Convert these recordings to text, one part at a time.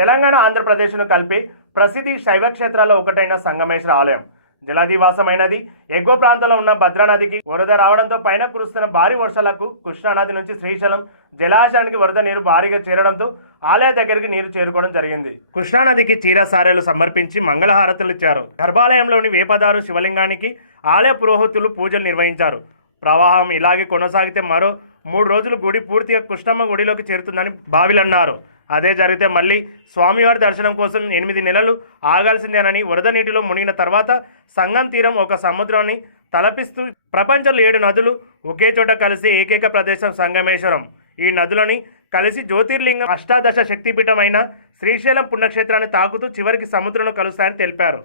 తెలంగాణ ఆంధ్రప్రదేశ్ను కలిపి ప్రసిద్ధి శైవ క్షేత్రాల్లో ఒకటైన సంగమేశ్వర ఆలయం జలాదివాసమైనది. ఎగువ ప్రాంతంలో ఉన్న భద్రానదికి వరద రావడంతో పైన కురుస్తున్న భారీ వర్షాలకు కృష్ణానది నుంచి శ్రీశైలం జలాశయానికి వరద నీరు భారీగా చేరడంతో ఆలయ దగ్గరికి నీరు చేరుకోవడం జరిగింది. కృష్ణానదికి చీరసారెలు సమర్పించి మంగళహారతులు ఇచ్చారు. గర్భాలయంలోని వేపదారు శివలింగానికి ఆలయ పురోహితులు పూజలు నిర్వహించారు. ప్రవాహం ఇలాగే కొనసాగితే మరో 3 రోజులు గుడి పూర్తిగా కృష్ణమ్మ గుడిలోకి చేరుతుందని బావిలన్నారు. అదే జరిగితే మళ్ళీ స్వామివారి దర్శనం కోసం 8 నెలలు ఆగాల్సిందేనని, వరద నీటిలో మునిగిన తర్వాత సంగం తీరం ఒక సముద్రాన్ని తలపిస్తూ ప్రపంచంలో 7 నదులు ఒకే చోట కలిసి ఏకైక ప్రదేశం సంగమేశ్వరం. ఈ నదులని కలిసి జ్యోతిర్లింగం అష్టాదశ శక్తిపీఠమైన శ్రీశైలం పుణ్యక్షేత్రాన్ని తాకుతూ చివరికి సముద్రంలో కలుస్తాయని తెలిపారు.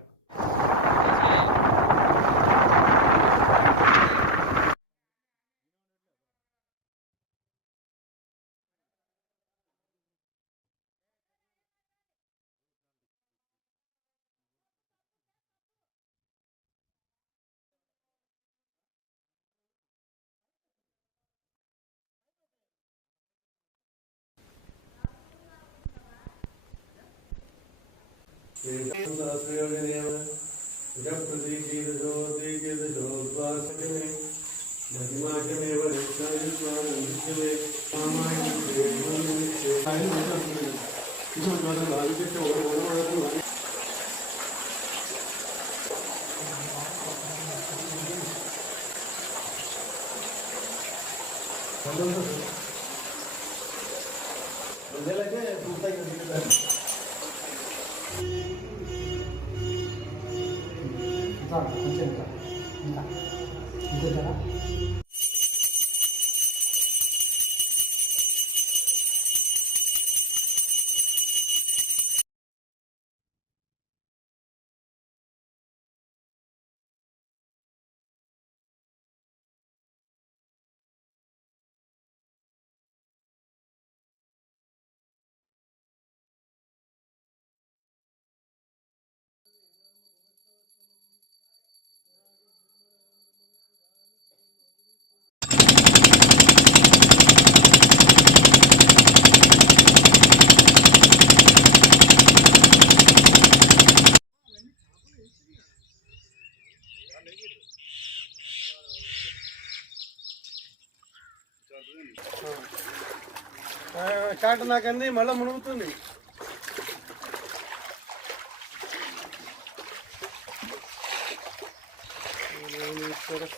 చాట నాకంది మళ్ళీ మునుగుతుంది.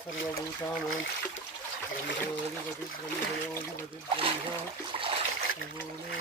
సర్వభూతానాం బ్రహ్మోధిపతి బ్రహ్మయోధిపతి బ్రహ్మ శివోనే